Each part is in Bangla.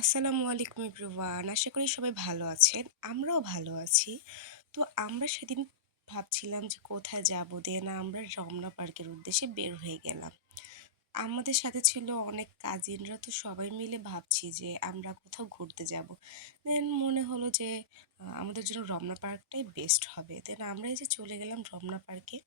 আসসালামু আলাইকুম এভরিওয়ান। আশা করি সবাই ভালো আছেন। আমরাও ভালো আছি। তো আমরা সেদিন ভাবছিলাম যে কোথায় যাব? দেন আমরা রমনা পার্কের উদ্দেশ্যে বের হয়ে গেলাম। আমাদের সাথে ছিল অনেক কাজিনরা, তো সবাই মিলে ভাবছি যে আমরা কোথাও ঘুরতে যাব। দেন মনে হলো যে আমাদের জন্য রমনা পার্কটাই বেস্ট হবে। দেন আমরা এই যে চলে গেলাম রমনা পার্কে।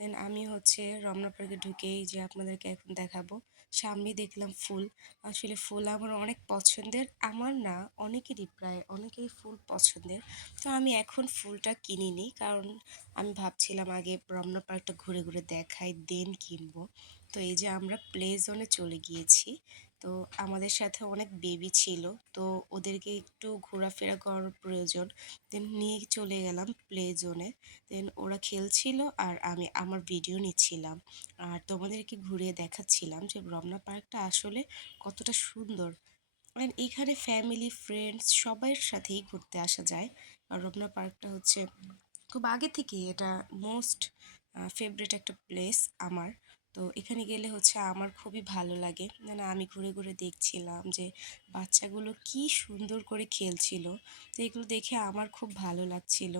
দেন আমি হচ্ছে রমনা পার্কে ঢুকেই যে আপনাদেরকে এখন দেখাবো। সামনেই দেখলাম ফুল। আসলে ফুল আমার অনেক পছন্দের। আমার না, অনেকেরই, প্রায় অনেকেরই ফুল পছন্দের। তো আমি এখন ফুলটা কিনিনি। কারণ আমি ভাবছিলাম আগে রমনা পার্কটা ঘুরে, ঘুরে দেখাই দেন কিনবো। তো এই যে আমরা প্লে জোনে চলে গিয়েছি। তো আমাদের সাথে অনেক বেবি ছিল। তো ওদেরকে একটু ঘোরাফেরা করার প্রয়োজন। দেন নিয়ে চলে গেলাম প্লে জোনে। দেন ওরা খেলছিল আর আমি আমার ভিডিও নিচ্ছিলাম। আর তোমাদেরকে ঘুরিয়ে দেখাচ্ছিলাম যে রমনা পার্কটা আসলে কতটা সুন্দর। আর এখানে ফ্যামিলি, ফ্রেন্ডস সবার সাথেই ঘুরতে আসা যায়। আর রমনা পার্কটা হচ্ছে খুব আগে থেকেই এটা মোস্ট ফেভারিট একটা প্লেস আমার। তো এখানে গেলে হচ্ছে আমার খুবই ভালো লাগে। মানে আমি ঘুরে, ঘুরে দেখছিলাম যে বাচ্চাগুলো কি সুন্দর করে খেলছিল। তো এগুলো দেখে আমার খুব ভালো লাগছিল।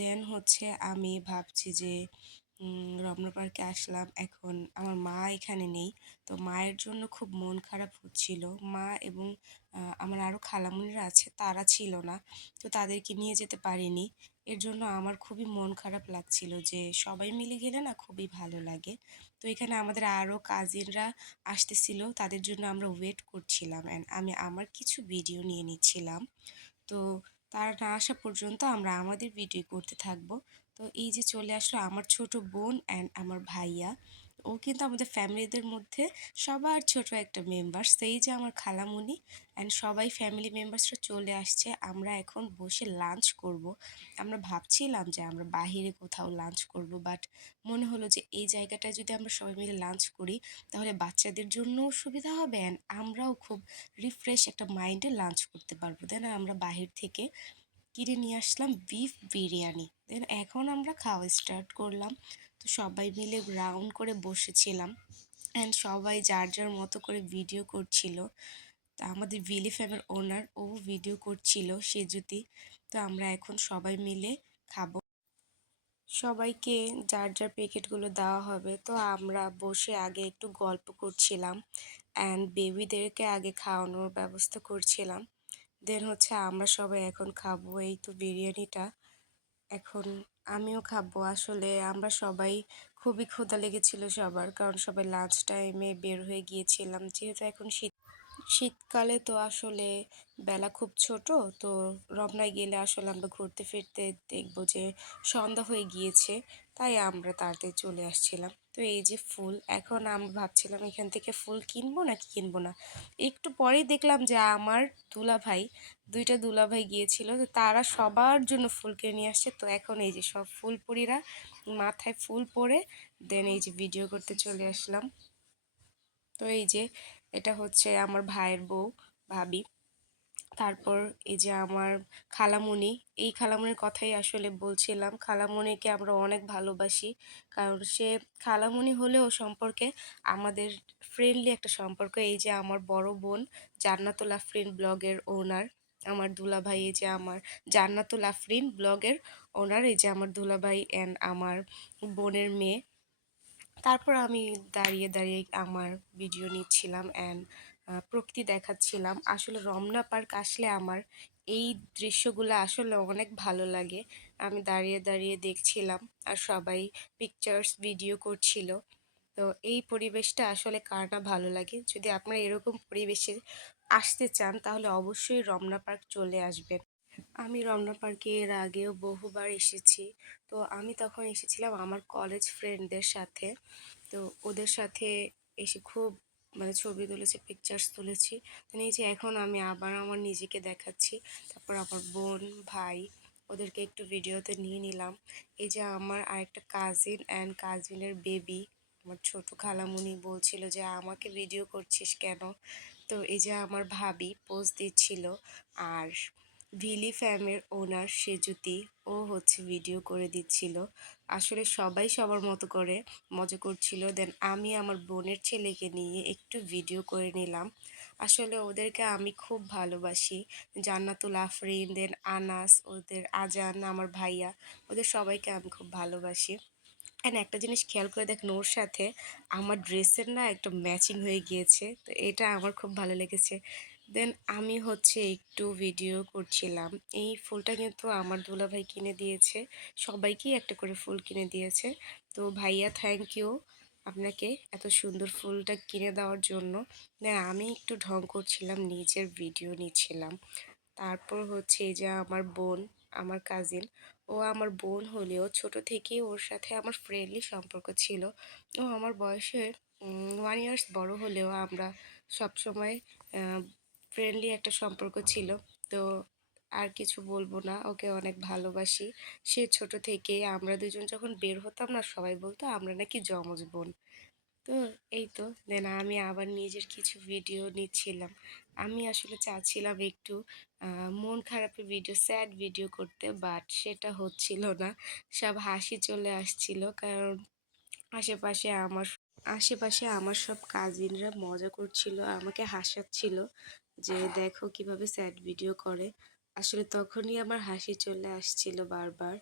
দেন হচ্ছে আমি ভাবছি যে রমনা পার্কে আসলাম। এখন আমার মা এখানে নেই। তো মায়ের জন্য খুব মন খারাপ হচ্ছিল। মা এবং আমার আরও খালামণিরা আছে, তারা ছিল না। তো তাদেরকে নিয়ে যেতে পারিনি। এর জন্য আমার খুবই মন খারাপ লাগছিল যে সবাই মিলে গেলে না খুবই ভালো লাগে। তো এখানে আমাদের আরও কাজিনরা আসতেছিল, তাদের জন্য আমরা ওয়েট করছিলাম অ্যান্ড আমি আমার কিছু ভিডিও নিয়ে নিচ্ছিলাম। তো তারা না আসা পর্যন্ত আমরা আমাদের ভিডিও করতে থাকবো। তো এই যে চলে আসলো আমার ছোট বোন অ্যান্ড আমার ভাইয়া। ও কিন্তু আমাদের ফ্যামিলিদের মধ্যে সবার ছোট একটা মেম্বার। সেই যে আমার খালামণি অ্যান্ড সবাই ফ্যামিলি মেম্বার্সরা চলে আসছে। আমরা এখন বসে লাঞ্চ করব। আমরা ভাবছিলাম যে আমরা বাহিরে কোথাও লাঞ্চ করব, বাট মনে হলো যে এই জায়গাটায় যদি আমরা সবাই মিলে লাঞ্চ করি তাহলে বাচ্চাদের জন্যও সুবিধা হবে অ্যান্ড আমরাও খুব রিফ্রেশ একটা মাইন্ডে লাঞ্চ করতে পারবো। দেন আমরা বাহির থেকে কিনে নিয়ে আসলাম বিফ বিরিয়ানি। দেন এখন আমরা খাওয়া স্টার্ট করলাম। তো সবাই মিলে রাউন্ড করে বসেছিলাম অ্যান্ড সবাই যার যার মতো করে ভিডিও করছিল। তা আমাদের ভিলি ফ্যামের ওনার ও ভিডিও করছিল সেজুতি। তো আমরা এখন সবাই মিলে খাবো। সবাইকে যার যার প্যাকেটগুলো দেওয়া হবে। তো আমরা বসে আগে একটু গল্প করছিলাম অ্যান্ড বেবিদেরকে আগে খাওয়ানোর ব্যবস্থা করছিলাম। দেন হচ্ছে আমরা সবাই এখন খাবো এই তো বিরিয়ানিটা। এখন আমিও খাবো। আসলে আমরা সবাই খুবই ক্ষুধা লেগেছিল সবার, কারণ সবাই লাঞ্চ টাইমে বের হয়ে গিয়েছিলাম। যেহেতু এখন শীতকালে তো আসলে বেলা খুব ছোট। তো রমনায় গেলে আসলে আমরা ঘুরতে ফিরতে দেখবো যে সন্ধ্যা হয়ে গিয়েছে, তাই আমরা তাড়াতাড়ি চলে আসছিলাম। তো এই যে ফুল, এখন আমরা ভাবছিলাম এখান থেকে ফুল কিনবো নাকি কিনবো না। একটু পরেই দেখলাম যে আমার দুলাভাই, দুইটা দুলাভাই গিয়েছিল, তো তারা সবার জন্য ফুল কিনে নিয়ে আসছে। তো এখন এই যে সব ফুলপরিরা মাথায় ফুল পরে দেন এই যে ভিডিও করতে চলে আসলাম। তো এই যে এটা হচ্ছে আমার ভাইয়ের বউ, ভাবি। তারপর এই যে আমার খালামণি, এই খালামণির কথাই আসলে বলছিলাম। খালামণিকে আমরা অনেক ভালোবাসি, কারণ সে খালামণি হলেও সম্পর্কে আমাদের ফ্রেন্ডলি একটা সম্পর্ক। এই যে আমার বড় বোন, জান্নাতুল আফরিন ব্লগের ওনার। আমার দুলাভাই এই যে আমার জান্নাতুল আফরিন ব্লগের ওনার, এই যে আমার দুলাভাই অ্যান্ড আমার বোনের মেয়ে। তারপর আমি দাঁড়িয়ে দাঁড়িয়ে আমার ভিডিও নিচ্ছিলাম অ্যান্ড প্রকৃতি দেখাচ্ছিলাম। আসলে রমনা পার্ক আসলে আমার এই দৃশ্যগুলো আসলে অনেক ভালো লাগে। আমি দাঁড়িয়ে দাঁড়িয়ে দেখছিলাম আর সবাই পিকচার্স ভিডিও করছিল। তো এই পরিবেশটা আসলে কার না ভালো লাগে। যদি আপনারা এরকম পরিবেশে আসতে চান তাহলে অবশ্যই রমনা পার্ক চলে আসবেন। আমি রমনা পার্কে এর আগেও বহুবার এসেছি। তো আমি তখন এসেছিলাম আমার কলেজ ফ্রেন্ডদের সাথে। তো ওদের সাথে এসে খুব মানে ছবি তুলেছি, পিকচার্স তুলেছি। তো এই যে এখন আমি আবার আমার নিজেকে দেখাচ্ছি। তারপর আমার বোন, ভাই, ওদেরকে একটু ভিডিওতে নিয়ে নিলাম। এই যে আমার আরেকটা কাজিন অ্যান্ড কাজিনের বেবি, আমার ছোট খালামণি বলছিল যে আমাকে ভিডিও করছিস কেন। তো এই যে আমার ভাবি পোজ দিচ্ছিল। আর ভিলি ফ্যামের ওনার সেজুতি, ও হচ্ছে ভিডিও করে দিচ্ছিল। আসলে সবাই সবার মতো করে মজা করছিল। দেন আমি আমার বোনের ছেলেকে নিয়ে একটু ভিডিও করে নিলাম। আসলে ওদেরকে আমি খুব ভালোবাসি। জান্নাতুল আফরিন, দেন আনাস, ওদের আজান, আমার ভাইয়া, ওদের সবাইকে আমি খুব ভালোবাসি। অ্যান্ড একটা জিনিস খেয়াল করে দেখুন, ওর সাথে আমার ড্রেসের না একটা ম্যাচিং হয়ে গিয়েছে। তো এটা আমার খুব ভালো লেগেছে। দেন আমি হচ্ছে একটু ভিডিও করছিলাম। এই ফুলটা কিন্তু আমার দুলাভাই কিনে দিয়েছে। সবাইকেই একটা করে ফুল কিনে দিয়েছে। তো ভাইয়া থ্যাংক ইউ আপনাকে এত সুন্দর ফুলটা কিনে দেওয়ার জন্য। দেন আমি একটু ঢং করছিলাম, নিজের ভিডিও নিচ্ছিলাম। তারপর হচ্ছে এই যে আমার বোন, আমার কাজিন, ও আমার বোন হলেও ছোট থেকেই ওর সাথে আমার ফ্রেন্ডলি সম্পর্ক ছিল। ও আমার বয়সে 1 ইয়ার্স বড় হলেও আমরা সবসময় ফ্রেন্ডলি একটা সম্পর্ক ছিল। তো আর কিছু বলবো না, ওকে অনেক ভালোবাসি। সে ছোট থেকেই আমরা দুজন যখন বের হতাম না, সবাই বলতো আমরা নাকি যমজ বোন। তো এই তো দেন আমি আবার নিজের কিছু ভিডিও নিচ্ছিলাম। আমি আসলে চাচ্ছিলাম একটু মন খারাপের ভিডিও, স্যাড ভিডিও করতে, বাট সেটা হচ্ছিল না। সব হাসি চলে আসছিল, কারণ আশেপাশে আমার আশেপাশে আমার সব কাজিনরা মজা করছিল, আমাকে হাসাচ্ছিল যে দেখো কিভাবে স্যাড ভিডিও করে। আসলে তখনই আমার হাসি চলে আসছিল বারবার।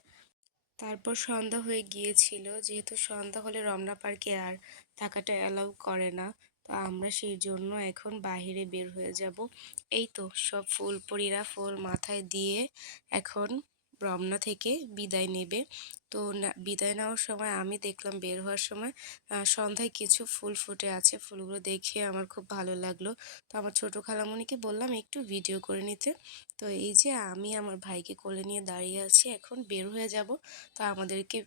তারপর সন্ধ্যা হয়ে গিয়েছিল, যেহেতু সন্ধ্যা হলে রমনা পার্কে আর থাকাটা অ্যালাউ করে না। তো আমরা সেই জন্য এখন বাহিরে বের হয়ে যাব। এই তো সব ফুলপরীরা ফুল মাথায় দিয়ে এখন রমনা থেকে বিদায় নেবে। তো বিদায় নেওয়ার সময় আমি দেখলাম, বের হওয়ার সময় সন্ধ্যায় কিছু ফুল ফুটে আছে। ফুলগুলো দেখে আমার খুব ভালো লাগলো। তো আমার ছোট খালামণিকে বললাম একটু ভিডিও করে নিতে। তো এই যে আমি আমার ভাইকে কোলে নিয়ে দাঁড়িয়ে আছি, এখন বের হয়ে যাব। তো আমাদেরকে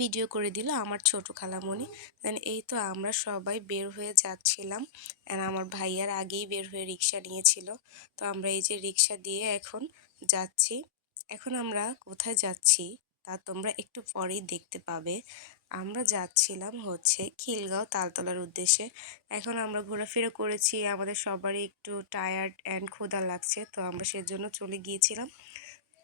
ভিডিও করে দিল আমার ছোট খালামণি। দেন এই তো আমরা সবাই বের হয়ে যাচ্ছিলাম। অ্যান্ড আমার ভাইয়ার আগেই বের হয়ে রিক্সা নিয়েছিল। তো আমরা এই যে রিক্সা দিয়ে এখন যাচ্ছি। এখন আমরা কোথায় যাচ্ছি তা তোমরা একটু পরেই দেখতে পাবে। আমরা যাচ্ছিলাম হচ্ছে খিলগাঁও তালতলার উদ্দেশ্যে। এখন আমরা ঘোরাফেরা করেছি, আমাদের সবারই একটু টায়ার্ড অ্যান্ড ক্ষুধা লাগছে, তো আমরা সেজন্য চলে গিয়েছিলাম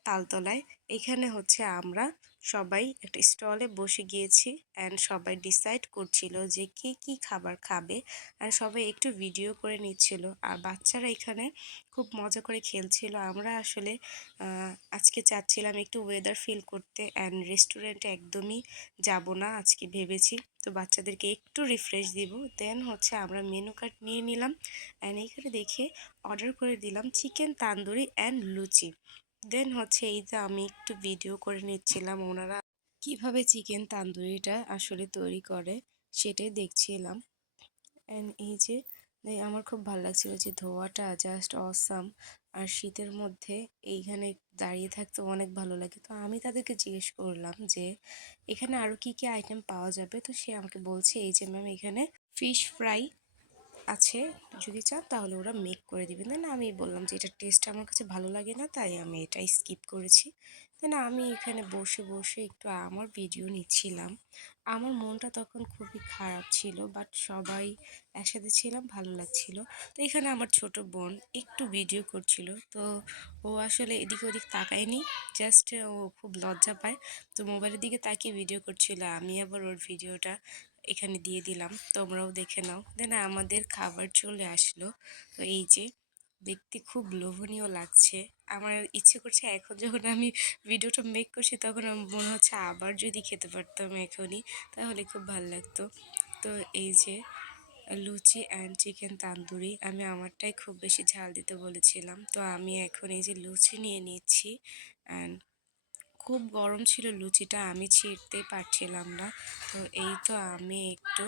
তালতলায়। এখানে হচ্ছে আমরা সবাই একটা স্টলে বসে গিয়েছি, অ্যান্ড সবাই ডিসাইড করছিল যে কে কী খাবার খাবে, আর সবাই একটু ভিডিও করে নিচ্ছিল। আর বাচ্চারা এখানে খুব মজা করে খেলছিল। আমরা আসলে আজকে চাচ্ছিলাম একটু ওয়েদার ফিল করতে, অ্যান্ড রেস্টুরেন্টে একদমই যাব না আজকে ভেবেছি। তো বাচ্চাদেরকে একটু রিফ্রেশ দিব। দেন হচ্ছে আমরা মেনু কার্ড নিয়ে নিলাম, অ্যান্ড এইখানে দেখে অর্ডার করে দিলাম চিকেন তান্দুরি অ্যান্ড লুচি। দেন হচ্ছে এই যে আমি একটু ভিডিও করে নিচ্ছিলাম, ওনারা কিভাবে চিকেন তান্দুরিটা আসলে তৈরি করে সেটাই দেখছিলাম। অ্যান্ড এই যে আমার খুব ভালো লাগছিল যে ধোয়াটা জাস্ট অসাম। আর শীতের মধ্যে এইখানে দাঁড়িয়ে থাকতে অনেক ভালো লাগে। তো আমি তাদেরকে জিজ্ঞেস করলাম যে এখানে আরও কি কি আইটেম পাওয়া যাবে। তো সে আমাকে বলছে এই যে ম্যাম এখানে ফিশ ফ্রাই আছে, যদি চান তাহলে ওরা মেক করে দিবেন। দেন আমি বললাম যে এটার টেস্ট আমার কাছে ভালো লাগে না, তাই আমি এটা স্কিপ করেছি। দেন আমি এখানে বসে বসে একটু আমার ভিডিও নিচ্ছিলাম। আমার মনটা তখন খুবই খারাপ ছিল, বাট সবাই একসাথে ছিলাম, ভালো লাগছিল। তো এখানে আমার ছোট বোন একটু ভিডিও করছিল। তো ও আসলে এদিকে ওদিক তাকায়নি, জাস্ট ও খুব লজ্জা পায়। তো মোবাইলের দিকে তাকিয়ে ভিডিও করছিল, আমি আবার ওর ভিডিওটা এখানে দিয়ে দিলাম, তোমরাও দেখে নাও। দেন আমাদের খাবার চলে আসলো। তো এই যে দেখতে খুব লোভনীয় লাগছে। আমার ইচ্ছে করছে এখন যখন আমি ভিডিওটা মেক করছি, তখন আমার মনে হচ্ছে আবার যদি খেতে পারতাম এখনই, তাহলে খুব ভালো লাগতো। তো এই যে লুচি অ্যান্ড চিকেন তান্দুরি, আমি আমারটাই খুব বেশি ঝাল দিতে বলেছিলাম। তো আমি এখন এই যে লুচি নিয়ে নিচ্ছি, অ্যান্ড খুব গরম ছিল লুচিটা, আমি ছিঁড়তেই পারছিলাম না। তো এই তো আমি একটু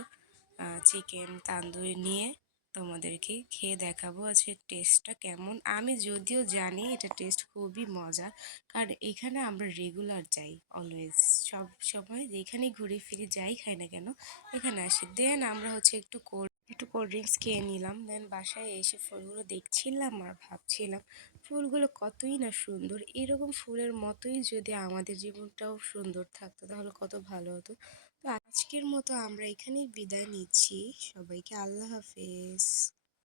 চিকেন তান্দুরি নিয়ে তোমাদেরকে খেয়ে দেখাবো আছে টেস্টটা কেমন। আমি যদিও জানি এটা টেস্ট খুবই মজা, কারণ এখানে আমরা রেগুলার যাই, অলওয়েজ সব সময় যেখানেই ঘুরে ফিরে যাই খাই না কেন এখানে আসি। দেন আমরা হচ্ছে একটু কোল্ড ড্রিঙ্কস খেয়ে নিলাম। দেন বাসায় এসে ফুলগুলো দেখছিলাম আর ভাবছিলাম ফুলগুলো কতই না সুন্দর। এরকম ফুলের মতোই যদি আমাদের জীবনটাও সুন্দর থাকতো তাহলে কত ভালো হতো। তো আজকের মতো আমরা এখানেই বিদায় নিচ্ছি। সবাইকে আল্লাহ হাফেজ।